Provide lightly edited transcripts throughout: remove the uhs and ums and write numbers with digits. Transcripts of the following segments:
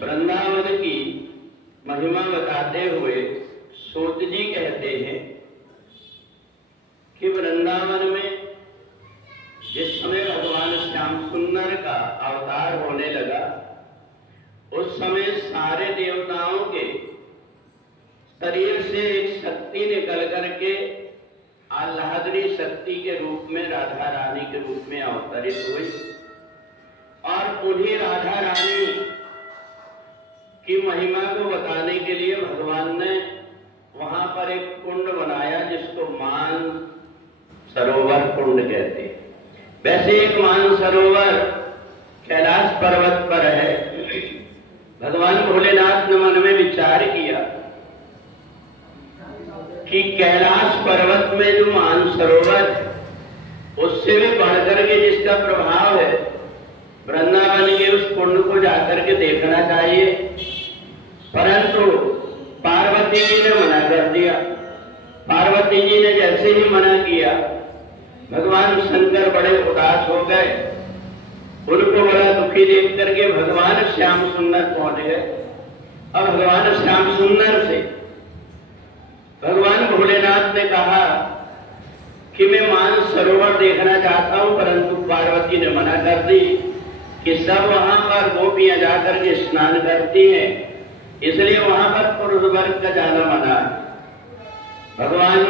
वृंदावन की महिमा बताते हुए सूत जी कहते हैं कि वृंदावन में जिस समय भगवान श्याम सुंदर का अवतार होने लगा, उस समय सारे देवताओं के शरीर से एक शक्ति निकल करके आह्लादनी शक्ति के रूप में राधा रानी के रूप में अवतरित हुई और उन्हीं राधा रानी की महिमा को बताने के लिए भगवान ने वहां पर एक कुंड बनाया जिसको मान सरोवर कुंड कहते हैं। वैसे एक मान सरोवर कैलाश पर्वत पर है। भगवान भोलेनाथ ने मन में विचार किया कि कैलाश पर्वत में जो मान सरोवर उससे भी बढ़कर के जिसका प्रभाव है, वृंदावन के उस कुंड को जाकर के देखना चाहिए। परंतु पार्वती जी ने मना कर दिया। पार्वती जी ने जैसे ही मना किया, भगवान शंकर बड़े उदास हो गए। उनको बड़ा दुखी देख करके भगवान श्याम सुंदर पहुंच गए और भगवान श्याम सुंदर से भगवान भोलेनाथ ने कहा कि मैं मान सरोवर देखना चाहता हूं, परंतु पार्वती ने मना कर दी कि सब वहां पर गोपियां जाकर के स्नान करती हैं, इसलिए वहां पर पुरुष वर्ग का जाना मना है। भगवान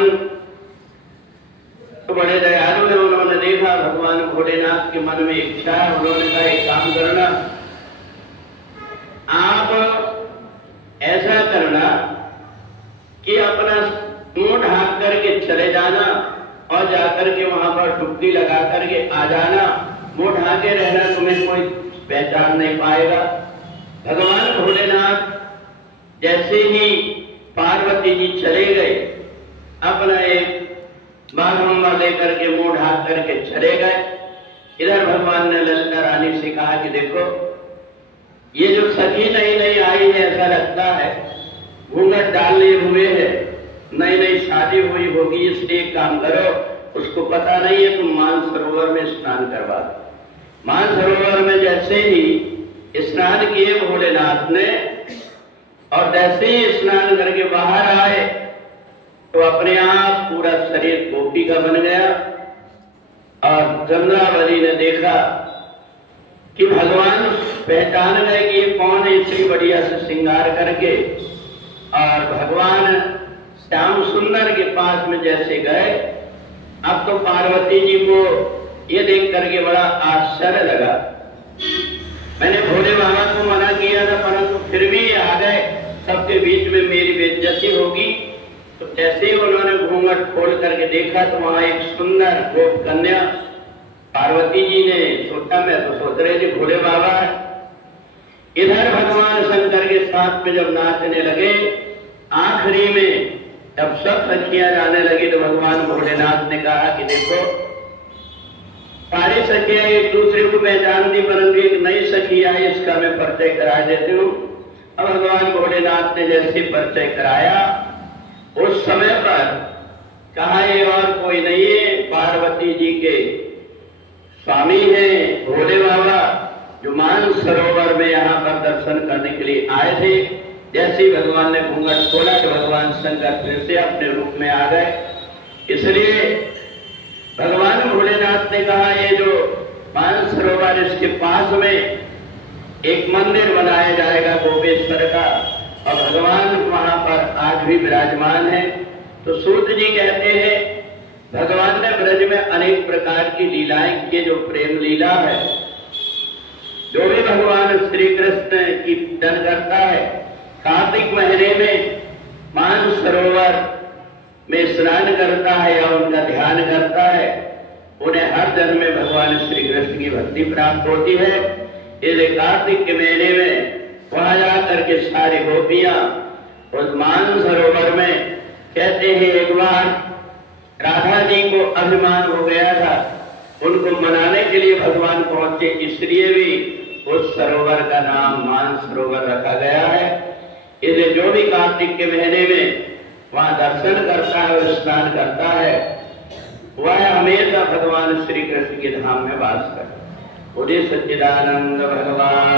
तो बड़े दयालु है, उन्होंने देखा भगवान भोलेनाथ के मन में इच्छा है, उन्होंने कहा एक काम करना, आप ऐसा करना कि अपना मुंह ढाक करके चले जाना और जाकर के वहां पर डुबकी लगा करके आ जाना। मुंह ढाके रहना, तुम्हें कोई पहचान नहीं पाएगा। भगवान भोलेनाथ जैसे ही पार्वती जी चले गए, अपना एक बाघम्बा लेकर के मुंह ढाक करके चले गए। इधर भगवान ने ललिता रानी से कहा कि देखो, ये जो सखी नई नई आई है, ऐसा लगता है घूंघट डाले हुए है, नई नई शादी हुई होगी, इसलिए काम करो, उसको पता नहीं है, तुम मान सरोवर में स्नान करवा दो। मान सरोवर में जैसे ही स्नान किए भोलेनाथ ने, और जैसे ही स्नान करके बाहर आए तो अपने आप पूरा शरीर गोपी का बन गया। और चंद्रावली ने देखा कि भगवान पहचान गए कि ये कौन है, इतनी बढ़िया से श्रृंगार करके। और भगवान श्याम सुंदर के पास में जैसे गए, अब तो पार्वती जी को ये देख करके बड़ा आश्चर्य लगा। मैंने भोले बाबा को मना किया था, परंतु फिर भी आ गए, सबके बीच में मेरी बेइज्जती होगी। तो जैसे ही उन्होंने घूंघट खोल करके देखा तो वहां एक सुंदर गोप कन्या, पार्वती जी ने सोचा, मैं तो सोच रहे थे भोले बाबा है। इधर भगवान शंकर के साथ में जब नाचने लगे, आखिरी में जब सब सखियां जाने लगी तो भगवान भोलेनाथ ने कहा कि देखो, सारी सखियां एक दूसरे को पहचान दी, परंतु एक नई सखी आई, इसका मैं परिचय करा देती हूँ। अब भगवान भोलेनाथ ने जैसे परिचय कराया, उस समय पर कहा ये और कोई नहीं है, पार्वती जी के स्वामी हैं भोले बाबा, जो मान सरोवर में यहाँ पर दर्शन करने के लिए आए थे। जैसे ही भगवान ने घूंघट खोला तो भगवान शंकर फिर से अपने रूप में आ गए। इसलिए भगवान भोलेनाथ ने कहा ये जो मान सरोवर, इसके पास में एक मंदिर बनाया जाएगा गोपेश्वर का, और भगवान वहां पर आज भी विराजमान है। तो सूत जी कहते हैं भगवान ने ब्रज में अनेक प्रकार की लीलाएं की, जो प्रेम लीला है, जो भी भगवान श्री कृष्ण की पूजन करता है, कार्तिक महीने में मान सरोवर में स्नान करता है या उनका ध्यान करता है, उन्हें हर जन्म में भगवान श्री कृष्ण की भक्ति प्राप्त होती है। इसलिए कार्तिक के महीने में वहां जाकर के सारी गोपियां उस मान सरोवर में, कहते हैं एक बार राधा जी को अभिमान हो गया था, उनको मनाने के लिए भगवान पहुंचे, इसलिए भी उस सरोवर का नाम मान सरोवर रखा गया है। इसलिए जो भी कार्तिक के महीने में वहां दर्शन करता है और स्नान करता है, वह हमेशा भगवान श्री कृष्ण के धाम में वास करता है। उदय सच्चिदानंद भगवान